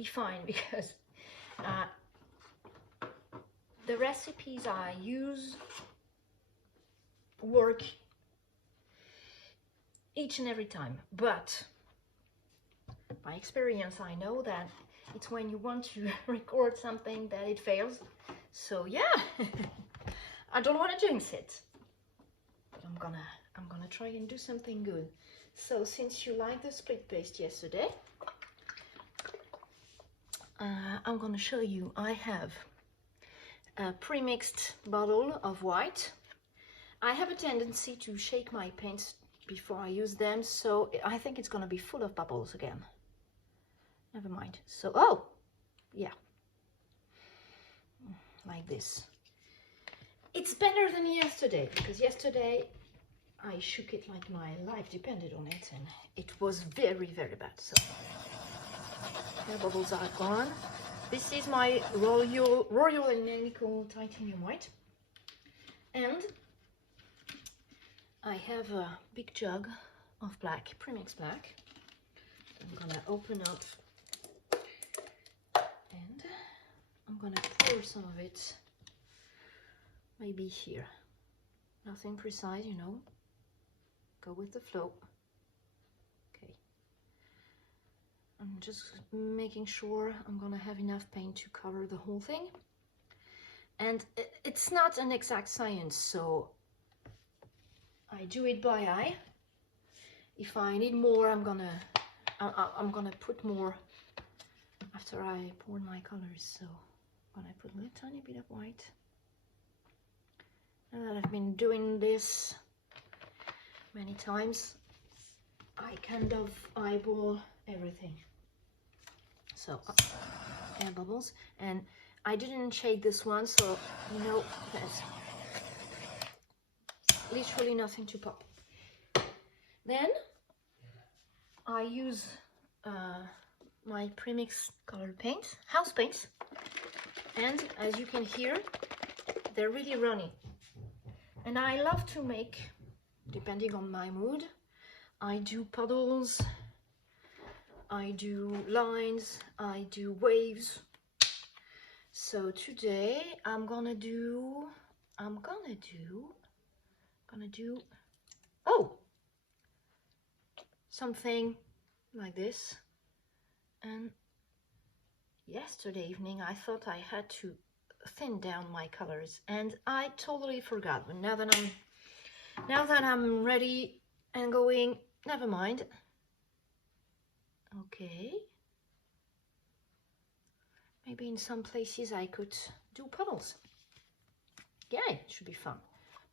be fine because the recipes I use work each and every time, but by experience I know that it's when you want to record something that it fails. So yeah, I don't want to jinx it, but I'm gonna try and do something good. So since you liked the split paste yesterday, I'm gonna show you. I have a pre-mixed bottle of white. I have a tendency to shake my paints before I use them, so I think it's gonna be full of bubbles again. Never mind. So, oh, yeah, like this. It's better than yesterday, because yesterday I shook it like my life depended on it, and it was very, very bad. So, the bubbles are gone. This is my Royal and Langnickel titanium white, and I have a big jug of black, premix black. I'm gonna open up and I'm gonna pour some of it, maybe here. Nothing precise, you know, go with the flow. Okay, I'm just making sure I'm gonna have enough paint to cover the whole thing. And it's not an exact science, so I do it by eye. If I need more, I'm gonna put more after I pour my colors. So I'm gonna put a little tiny bit of white. Now that I've been doing this many times, I kind of eyeball everything. So air bubbles, and I didn't shake this one, so you know there's literally nothing to pop. Then I use my premix colored paint, house paints, and as you can hear, they're really runny. And I love to make, depending on my mood, I do puddles, I do lines, I do waves. So today I'm gonna do oh, something like this. And yesterday evening I thought I had to thin down my colors, and I totally forgot. But now that I'm ready and going, never mind. Okay, maybe in some places I could do puddles. Yeah, it should be fun.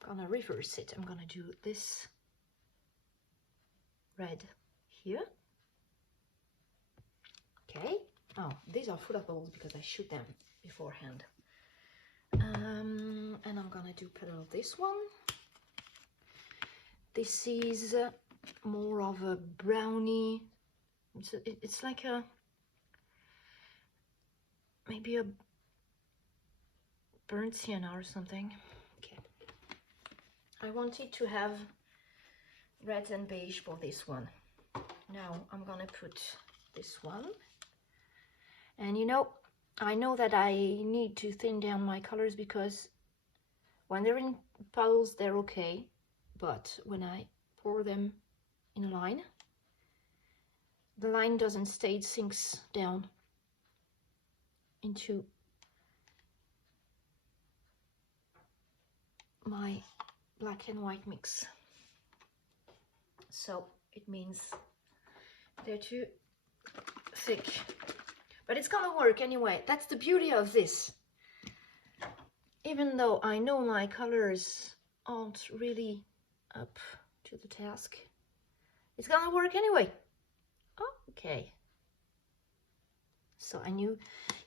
I'm gonna reverse it. I'm gonna do this red here. Okay. Oh, these are full of bubbles because I shoot them beforehand. And I'm gonna do puddle this one. This is more of a brownie. It's like a, maybe a burnt sienna or something. Okay. I wanted to have red and beige for this one. Now I'm gonna put this one. And you know, I know that I need to thin down my colors because when they're in puddles, they're okay. But when I pour them in a line, the line doesn't stay, it sinks down into my black and white mix. So it means they're too thick. But it's gonna work anyway. That's the beauty of this. Even though I know my colors aren't really up to the task, it's gonna work anyway. Okay. So, and you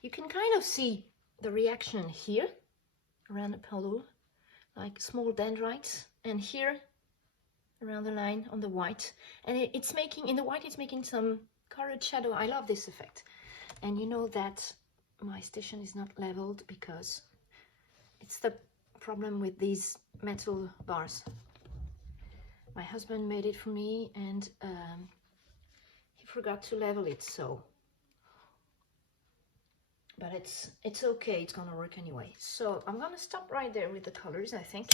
can kind of see the reaction here around the puddle, like small dendrites, and here around the line on the white. And it's making, in the white, it's making some colored shadow. I love this effect. And you know that my station is not leveled because it's the problem with these metal bars. My husband made it for me, and he forgot to level it, so but it's okay, it's gonna work anyway. So I'm gonna stop right there with the colors, I think.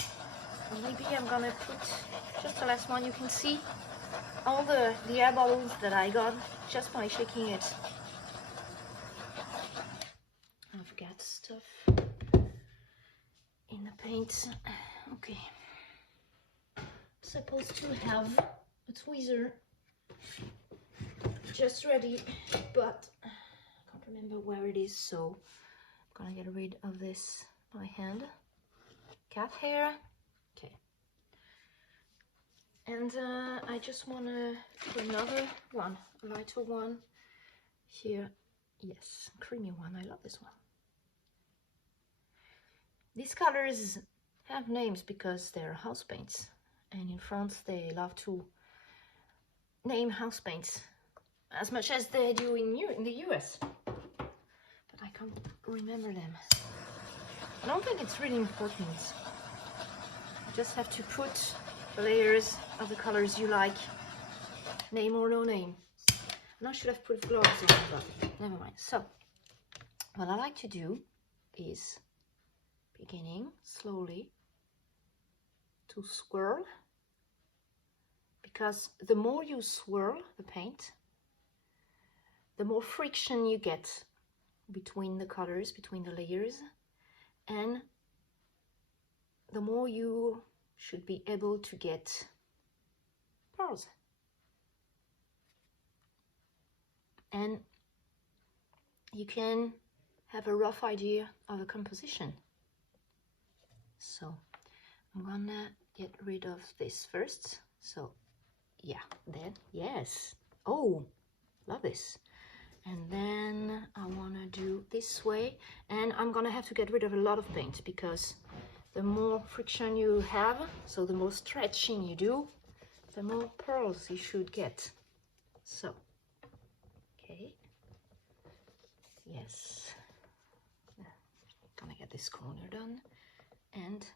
And maybe I'm gonna put just the last one. You can see all the air bubbles that I got just by shaking it. I've got stuff in the paint. Okay, supposed to have a tweezer just ready, but I can't remember where it is, so I'm gonna get rid of this by hand. Cat hair. Okay, and I just want to do another one, a lighter one here. Yes, creamy one. I love this one. These colors have names because they're house paints, and in France they love to name house paints as much as they do in the US, but I can't remember them. I don't think it's really important. You just have to put the layers of the colors you like, name or no name. And I should have put gloves on, but never mind. So what I like to do is beginning slowly to swirl, because the more you swirl the paint, the more friction you get between the colors, between the layers, and the more you should be able to get pearls. And you can have a rough idea of a composition. So I'm gonna get rid of this first. So yeah, then yes. Oh, love this. And then I want to do this way, and I'm gonna have to get rid of a lot of paint, because the more friction you have, so the more stretching you do, the more pearls you should get. So okay, yes, gonna get this corner done. And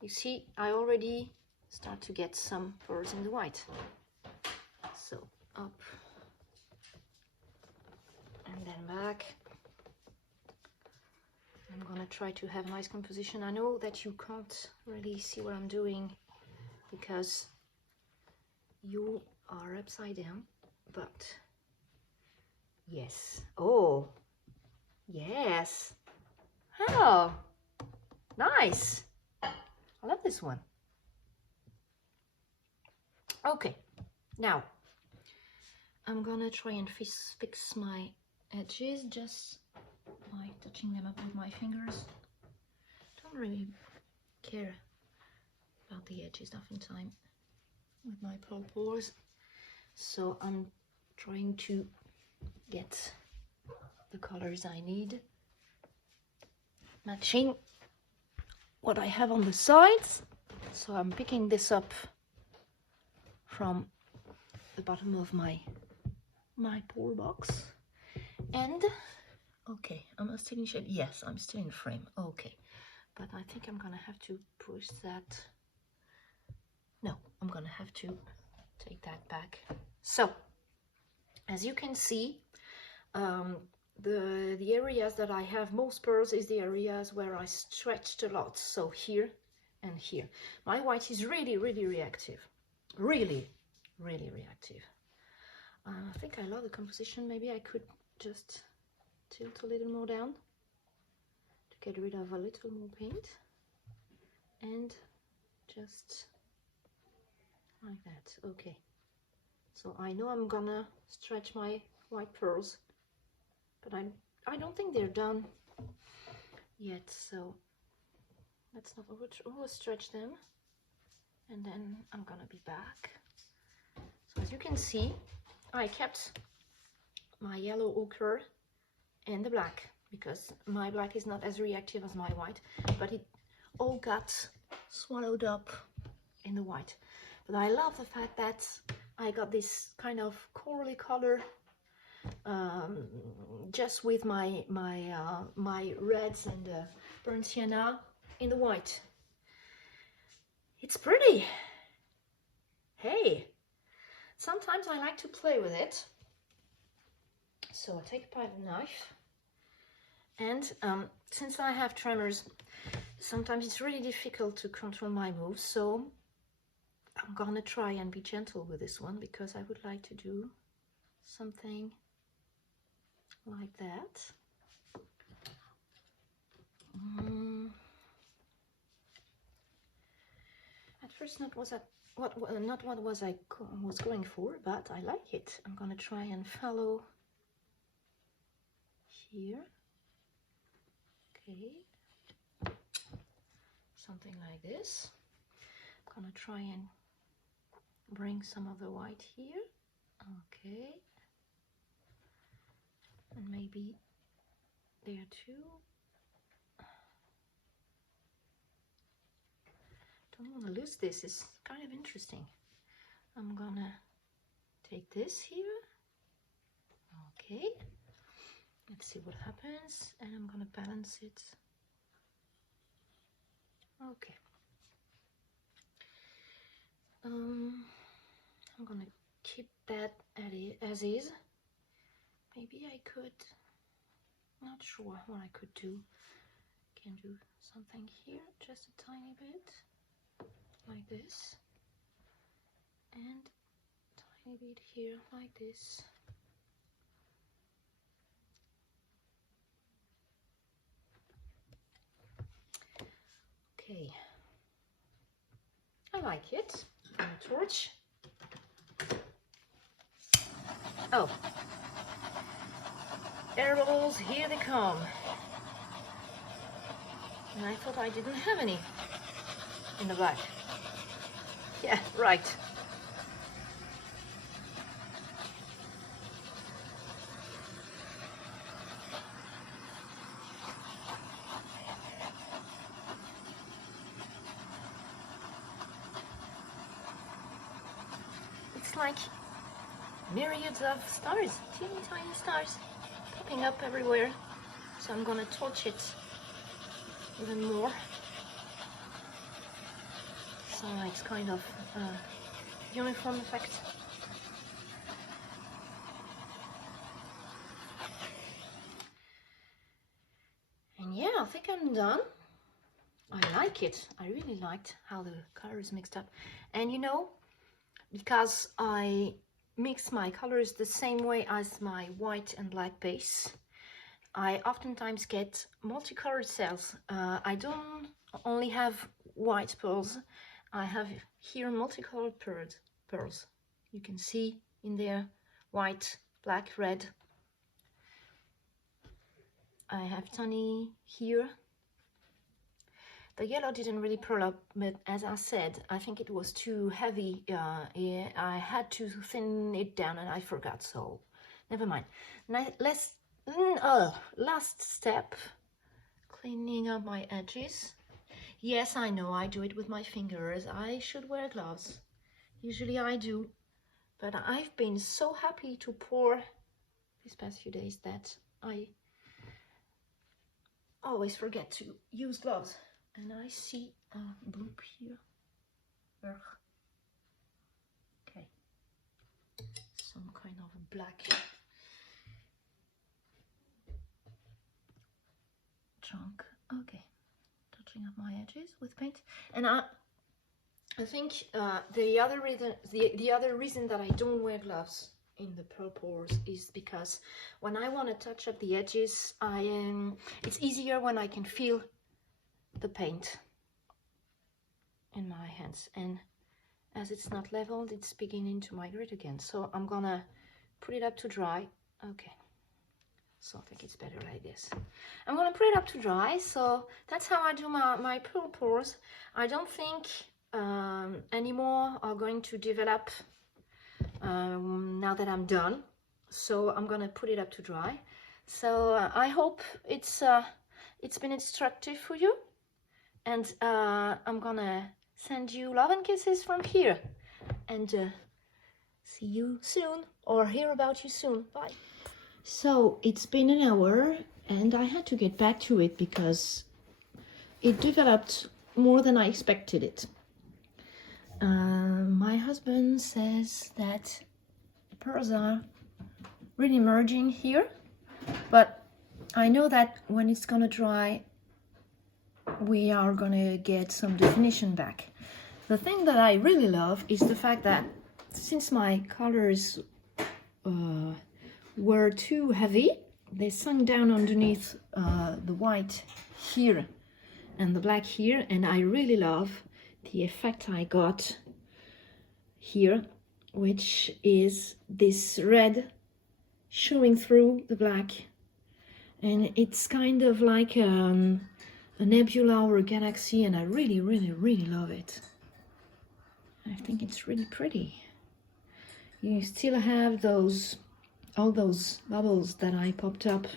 you see, I already start to get some pearls in the white. So up and then back. I'm gonna try to have a nice composition. I know that you can't really see what I'm doing because you are upside down, but yes. Oh, yes. Oh, nice. I love this one. Okay, now I'm gonna try and fix my edges just by touching them up with my fingers. Don't really care about the edges oftentimes with my pearl pores, so I'm trying to get the colors I need, matching what I have on the sides. So I'm picking this up from the bottom of my pour box. And okay, am I still in shade? Yes, I'm still in frame. Okay, but I think I'm gonna have to push that. No, I'm gonna have to take that back. So as you can see, the areas that I have most pearls is the areas where I stretched a lot. So here and here. My white is really reactive. Really reactive. I think I love the composition. Maybe I could just tilt a little more down to get rid of a little more paint, and just like that. Okay, so I know I'm gonna stretch my white pearls, but I don't think they're done yet, so let's not over stretch them. And then I'm gonna be back. So as you can see, I kept my yellow ochre and the black, because my black is not as reactive as my white, but it all got swallowed up in the white. But I love the fact that I got this kind of corally color just with my reds and burnt sienna in the white. It's pretty. Hey, sometimes I like to play with it. So I take a palette knife And since I have tremors, sometimes it's really difficult to control my moves, so I'm gonna try and be gentle with this one, because I would like to do something like that. At first, not what I was going for, but I like it. I'm gonna try and follow here. Okay, something like this. I'm gonna try and bring some of the white here. Okay, and maybe there too. Don't want to lose this. It's kind of interesting. I'm gonna take this here. Okay, let's see what happens, and I'm gonna balance it. Okay. I'm gonna keep that as is. Maybe I could, not sure what I could do. Can do something here, just a tiny bit, like this, and tiny bit here, like this. Okay, I like it. And a torch. Oh, air bubbles, here they come. And I thought I didn't have any in the back. Yeah, right. It's like myriads of stars, teeny tiny stars, popping up everywhere. So I'm gonna torch it even more. So it's kind of uniform effect. And yeah, I think I'm done. I like it. I really liked how the colors mixed up. And you know, because I mix my colors the same way as my white and black base, I oftentimes get multicolored cells. I don't only have white pearls, I have here multicolored pearls. You can see in there white, black, red. I have tiny here. The yellow didn't really pearl up, but as I said, I think it was too heavy. Yeah, I had to thin it down and I forgot, so never mind. Last step, cleaning up my edges. Yes, I know I do it with my fingers. I should wear gloves. Usually I do, but I've been so happy to pour these past few days that I always forget to use gloves. And I see a bloop here. Okay, some kind of a black chunk. Okay, touching up my edges with paint. And I think the other reason that I don't wear gloves in the pearl pours is because when I want to touch up the edges, it's easier when I can feel the paint in my hands, and as it's not leveled, it's beginning to migrate again. So I'm gonna put it up to dry. Okay, so I think it's better like this. I'm gonna put it up to dry. So that's how I do my pearl pours. I don't think any more are going to develop now that I'm done. So I'm gonna put it up to dry. So I hope it's been instructive for you. And I'm gonna send you love and kisses from here. And see you soon, or hear about you soon. Bye. So it's been an hour, and I had to get back to it because it developed more than I expected it. My husband says that the pearls are really merging here, but I know that when it's gonna dry, we are gonna get some definition back. The thing that I really love is the fact that since my colors were too heavy, they sunk down underneath the white here and the black here, and I really love the effect I got here, which is this red showing through the black, and it's kind of like a nebula or a galaxy, and I really love it. I think it's really pretty. You still have all those bubbles that I popped up,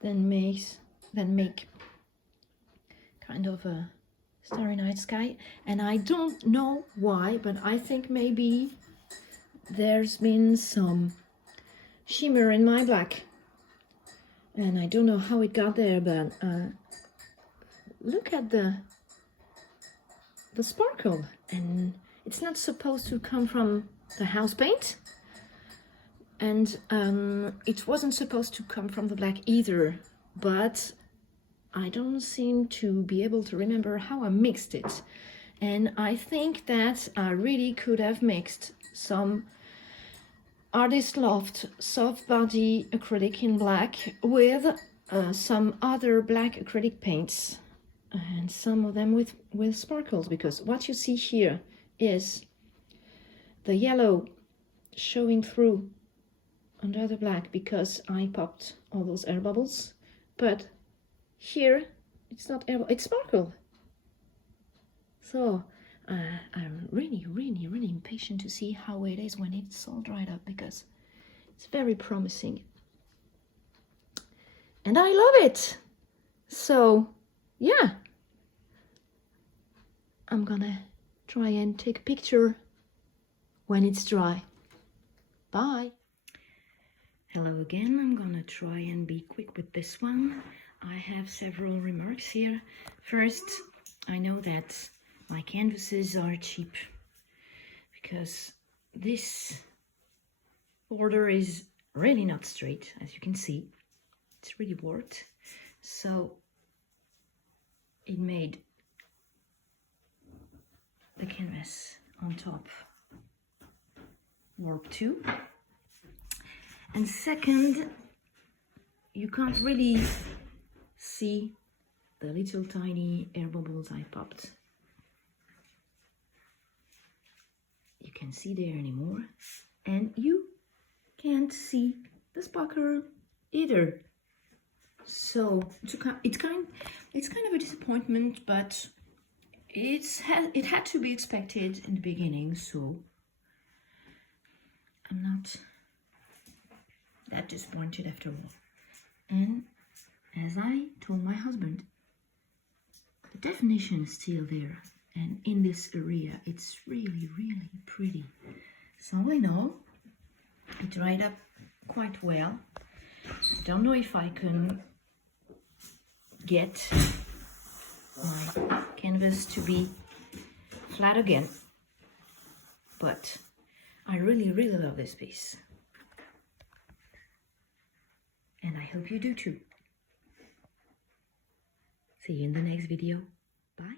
then make kind of a starry night sky. And I don't know why, but I think maybe there's been some shimmer in my black, and I don't know how it got there, but look at the sparkle, and it's not supposed to come from the house paint, and it wasn't supposed to come from the black either, but I don't seem to be able to remember how I mixed it. And I think that I really could have mixed some Artist Loft soft body acrylic in black with some other black acrylic paints, and some of them with sparkles, because what you see here is the yellow showing through under the black because I popped all those air bubbles, but here it's not air, it's sparkle. So I'm really impatient to see how it is when it's all dried up, because it's very promising and I love it. So yeah, I'm gonna try and take a picture when it's dry. Bye. Hello again. I'm gonna try and be quick with this one. I have several remarks here. First, I know that my canvases are cheap because this border is really not straight, as you can see. It's really warped, so it made the canvas on top warp too. And second, you can't really see the little tiny air bubbles I popped. You can't see there anymore, and you can't see the sparkle either. So it's kind of a disappointment, but it had to be expected in the beginning, so I'm not that disappointed after all. And as I told my husband, the definition is still there, and in this area it's really pretty. So all in all, it dried up quite well. I don't know if I can get my canvas to be flat again, but I really love this piece, and I hope you do too. See you in the next video. Bye.